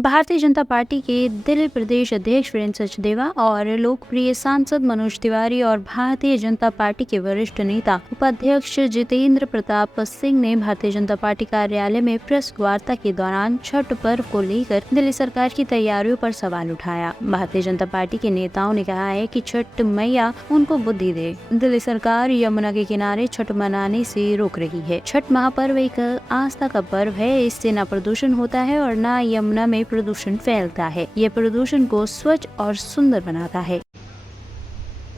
Bharatiya Janata party के दिल्ली प्रदेश अध्यक्ष वीरेंद्र सचदेवा और लोकप्रिय सांसद मनोज तिवारी और भारतीय जनता पार्टी के वरिष्ठ नेता उपाध्यक्ष जितेंद्र प्रताप सिंह ने भारतीय जनता पार्टी कार्यालय में प्रेस वार्ता के दौरान छठ पर्व को लेकर दिल्ली सरकार की तैयारियों पर सवाल उठाया। भारतीय जनता पार्टी के नेताओं ने कहा है कि छठ मैया उनको बुद्धि दे। दिल्ली सरकार यमुना के किनारे छठ मनाने से रोक रही है। छठ महापर्व एक आस्था का पर्व है। इससे न प्रदूषण होता है और न यमुना में प्रदूषण फैलता है। यह प्रदूषण को स्वच्छ और सुंदर बनाता है।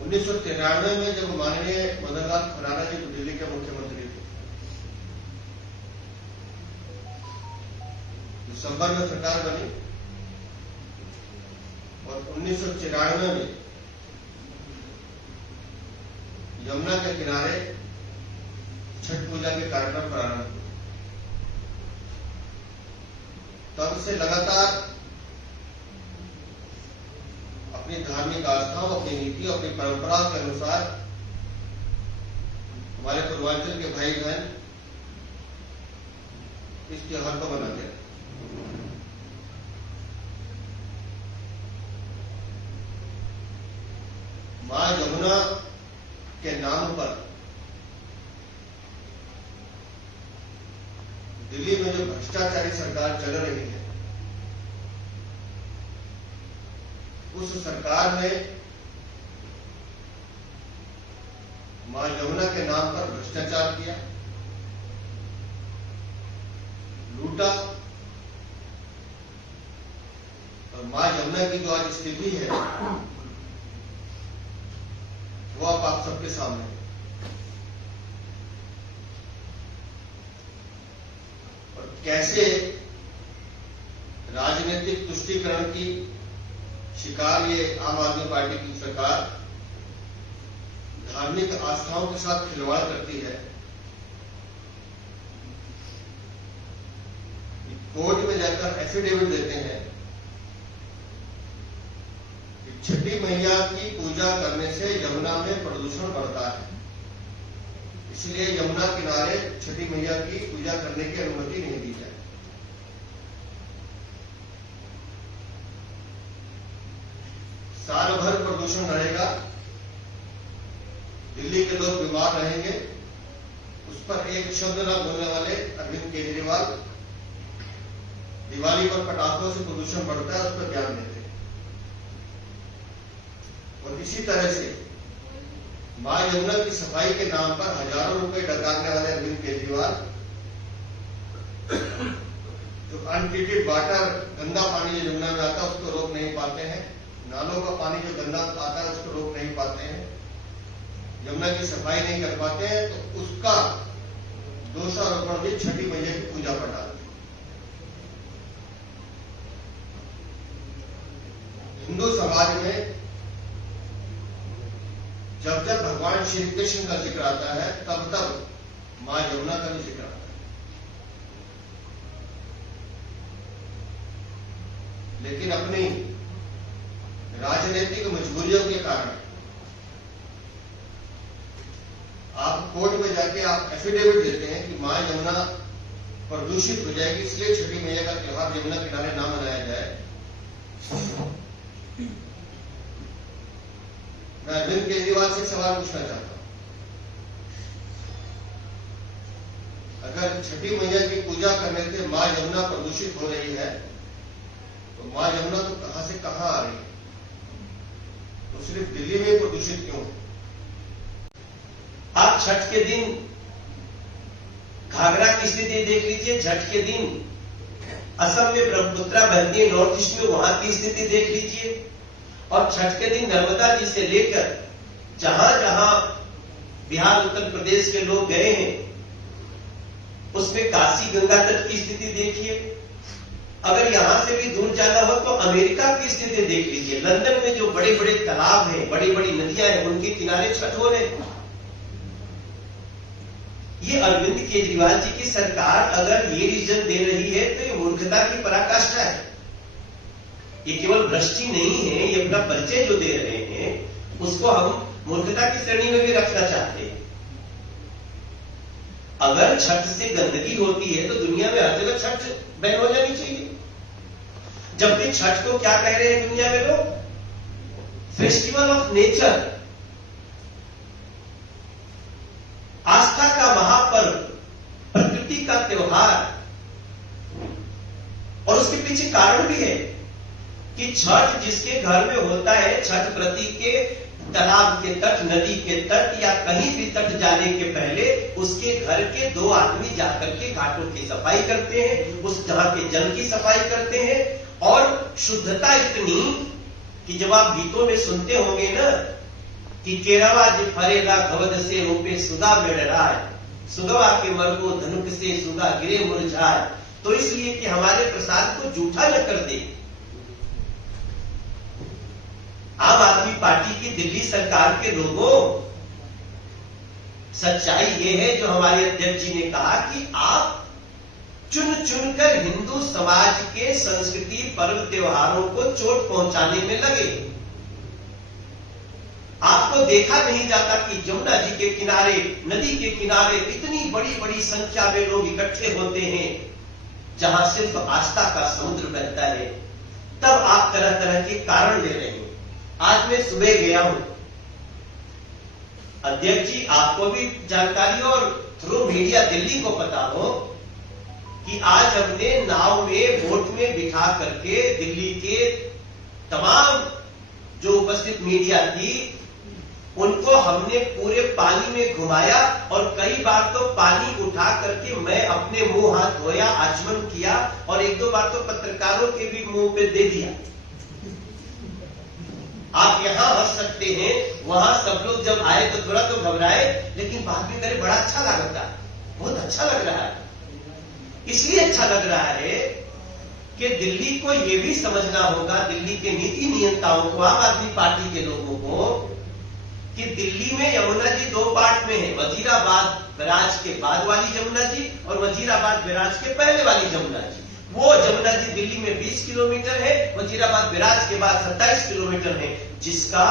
1993 में जब माननीय मदन लाल खुराना जी दिल्ली के मुख्यमंत्री थे, दिसंबर में सरकार बनी और 1994 में यमुना के किनारे छठ पूजा के कार्यक्रम प्रारंभ हुए। तब से लगातार अपनी धार्मिक आस्थाओं, अपनी नीति, अपनी परंपराओं के अनुसार हमारे पूर्वांचल के भाई बहन इस त्योहार को मनाते हैं। मां यमुना के नाम पर दिल्ली में जो भ्रष्टाचारी सरकार चल रही है, उस सरकार ने मां यमुना के नाम पर भ्रष्टाचार किया, लूटा और मां यमुना की जो आज स्थिति है वो आप सबके सामने है। कैसे राजनीतिक तुष्टीकरण की शिकार ये आम आदमी पार्टी की सरकार धार्मिक आस्थाओं के साथ खिलवाड़ करती है। कोर्ट में जाकर एफिडेविट देते हैं कि छठी मैया की पूजा करने से यमुना में प्रदूषण बढ़ता है, इसलिए यमुना किनारे छठी मैया की पूजा करने की अनुमति नहीं दी जाए। साल भर प्रदूषण रहेगा, दिल्ली के लोग बीमार रहेंगे, उस पर एक शब्द न बोलने वाले अरविंद केजरीवाल दिवाली पर पटाखों से प्रदूषण बढ़ता है उस पर ध्यान देते हैं। और इसी तरह से मां यमुना की सफाई के नाम पर हजारों रुपए डकारने वाले अरविंद केजरीवाल जो अनट्रीटेड वाटर, गंदा पानी जो यमुना में आता है उसको रोक नहीं पाते हैं, नालों का पानी जो गंदा आता है उसको रोक नहीं पाते हैं, यमुना की सफाई नहीं कर पाते हैं, तो उसका दोषारोपण भी छठी मैया की पूजा पर डालते हैं। हिंदू समाज में जब जब भगवान श्री कृष्ण का जिक्र आता है तब तब मां यमुना का भी जिक्र आता है। लेकिन अपनी राजनीतिक मजबूरियों के कारण आप कोर्ट में जाके आप एफिडेविट देते हैं कि मां यमुना प्रदूषित हो जाएगी, इसलिए छठी मैया का त्योहार यमुना किनारे ना मनाया जाए। मैं अरविंद केजरीवाल से सवाल पूछना चाहता हूं, अगर छठी मैया की पूजा करने से मां यमुना प्रदूषित हो रही है तो मां यमुना तो कहां से कहां आ रही है? तो सिर्फ दिल्ली में प्रदूषित क्यों? आप छठ के दिन घाघरा की स्थिति देख लीजिए, छठ के दिन असम में ब्रह्मपुत्रा बहती है, नॉर्थ ईस्ट में वहां की स्थिति देख लीजिए, और छठ के दिन नर्मदा जी से लेकर जहां जहां बिहार उत्तर प्रदेश के लोग गए हैं उसमें काशी गंगा तट की स्थिति देखिए। अगर यहां से भी दूर जाना हो तो अमेरिका की स्थिति देख लीजिए, लंदन में जो बड़े बड़े तालाब हैं, बड़ी बड़ी नदियां हैं, उनके किनारे छठ हो रहे हैं। ये अरविंद केजरीवाल जी की सरकार अगर ये रीजन दे रही है तो ये मूर्खता की पराकाष्ठा है। ये केवल भ्रष्टी नहीं है, ये अपना परिचय जो दे रहे हैं उसको हम मूर्खता की श्रेणी में भी रखना चाहते हैं। अगर छठ से गंदगी होती है तो दुनिया में हर जगह छठ बैन हो जानी चाहिए। जबकि छठ को क्या कह रहे हैं दुनिया में लोग? फेस्टिवल ऑफ नेचर, आस्था का महापर्व, प्रकृति का त्योहार। और उसके पीछे कारण भी है कि छठ जिसके घर में होता है, छठ प्रति के तालाब के तट, नदी के तट या कहीं भी तट जाने के पहले उसके घर के 2 आदमी जाकर के घाटों की सफाई करते हैं, उस जहां के जल की सफाई करते हैं। और शुद्धता इतनी कि जब आप गीतों में सुनते होंगे ना कि केरवा जी फरेला गवद से रूपे सुधा मेड़ राय, सुगवा के मरगो धनुक से सुधा गिरे मुरझाए, तो इसलिए कि हमारे प्रसाद को जूठा न कर दे। आम आदमी पार्टी की दिल्ली सरकार के लोगों, सच्चाई ये है जो हमारे अध्यक्ष जी ने कहा कि आप चुन चुनकर हिंदू समाज के संस्कृति, पर्व, त्योहारों को चोट पहुंचाने में लगे। आपको देखा नहीं जाता कि जमुना जी के किनारे, नदी के किनारे इतनी बड़ी बड़ी संख्या में लोग इकट्ठे होते हैं जहां सिर्फ आस्था का समुद्र बहता है। तब आप तरह तरह के कारण ले रहे हैं। आज मैं सुबह गया हूं, अध्यक्ष जी आपको भी जानकारी और थ्रू मीडिया दिल्ली को पता हो कि आज हमने नाव में, बोट में बिठा करके दिल्ली के तमाम जो उपस्थित मीडिया थी उनको हमने पूरे पानी में घुमाया और कई बार तो पानी उठा करके मैं अपने मुंह हाथ धोया, आचमन किया और 1-2 बार तो पत्रकारों के भी मुंह पे दे दिया। आप यहां हंस सकते हैं, वहां सब लोग जब आए तो थोड़ा तो घबराए, लेकिन बाद में करे बड़ा अच्छा लगा था, बहुत अच्छा लग रहा है। इसलिए अच्छा लग रहा है कि दिल्ली को यह भी समझना होगा, दिल्ली के नीति नियंताओं को, आम आदमी पार्टी के लोगों को, कि दिल्ली में यमुना जी 2 पार्ट में है, वजीराबाद बैराज के बाद वाली यमुना जी और वजीराबाद बैराज के पहले वाली यमुना जी। वो यमुना जी दिल्ली में 20 किलोमीटर है, वजीराबाद बैराज के बाद 27 किलोमीटर है, जिसका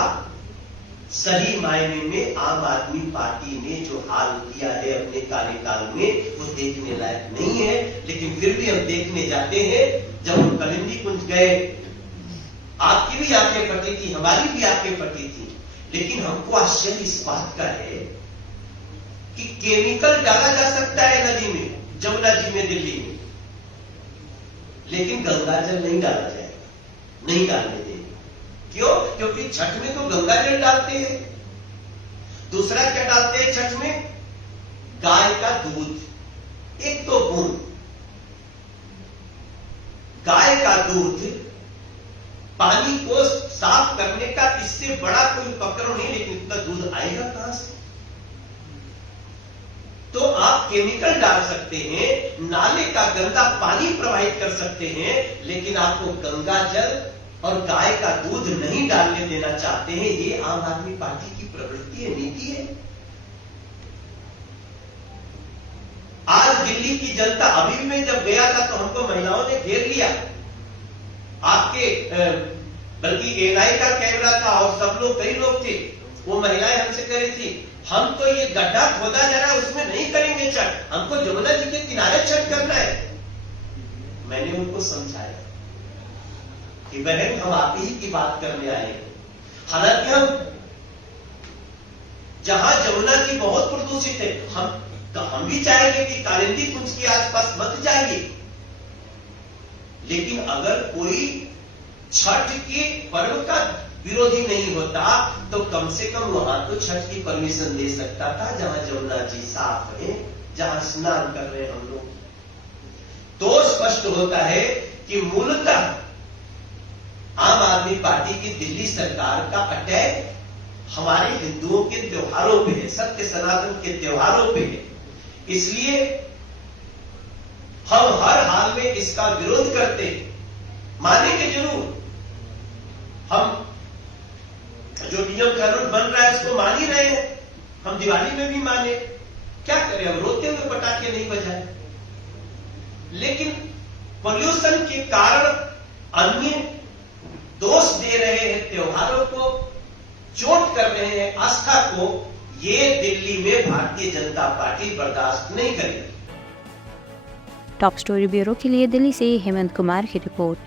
सही मायने में आम आदमी पार्टी ने जो हाल किया है अपने कार्यकाल में वो देखने लायक नहीं है। लेकिन फिर भी हम देखने जाते हैं। जब हम कलिंदी कुंज गए, आपकी भी आंखें फटी थी, हमारी भी आंखें फटी थी, लेकिन हमको आश्चर्य इस बात का है कि केमिकल डाला जा सकता है नदी में, जमुना जी में, दिल्ली में, लेकिन गंगा जल नहीं डाला जाएगा, नहीं डालने देंगे। क्यों? क्योंकि छठ में तो गंगा जल डालते हैं। दूसरा क्या डालते हैं छठ में? गाय का दूध, 1-2 बूंद गाय का दूध पानी को साफ करने का इससे बड़ा कोई उपकरण नहीं, लेकिन इतना दूध आएगा कहां से? तो आप केमिकल डाल सकते हैं, नाले का गंदा पानी प्रवाहित कर सकते हैं, लेकिन आपको गंगा जल और गाय का दूध नहीं डालने देना चाहते हैं। ये आम आदमी पार्टी की प्रवृत्ति है, नीति है। आज दिल्ली की जनता, अभी मैं जब गया था तो हमको महिलाओं ने घेर लिया। आपके बल्कि एएनआई का कैमरा था और सब लोग, कई लोग थे, वो महिलाएं हमसे कह रही थी हम तो ये गड्ढा खोदा जा रहा है उसमें नहीं करेंगे छठ, हमको जमुना जी के किनारे छठ करना है। मैंने उनको समझाया कि बहन हम आप ही की बात करने आए हैं। हालांकि हम जहां जमुना जी बहुत प्रदूषित है, हम भी चाहेंगे कि कालिंदी कुंज के आसपास मत जाइए, लेकिन अगर कोई छठ के पर्व का विरोधी नहीं होता तो कम से कम वहां तो छठ की परमिशन दे सकता था, जहां जमुना जी साफ है, जहां स्नान कर रहे हैं हम लोग। तो स्पष्ट होता है कि मूलतः आम आदमी पार्टी की दिल्ली सरकार का अटैक हमारे हिंदुओं के त्योहारों पे है, सत्य सनातन के त्योहारों पे है। इसलिए हम हर हाल में इसका विरोध करते हैं। मानेंगे जरूर, हम जो नियम कानून बन रहा है उसको मान ही रहे हैं, हम दिवाली में भी माने, क्या करें, हम रोते हुए पटाखे नहीं बजाए। लेकिन पोल्यूशन के कारण अन्य दोष दे रहे हैं, त्योहारों को चोट कर रहे हैं, आस्था को, ये दिल्ली में भारतीय जनता पार्टी बर्दाश्त नहीं करेगी। टॉप स्टोरी ब्यूरो के लिए दिल्ली से हेमंत कुमार की रिपोर्ट।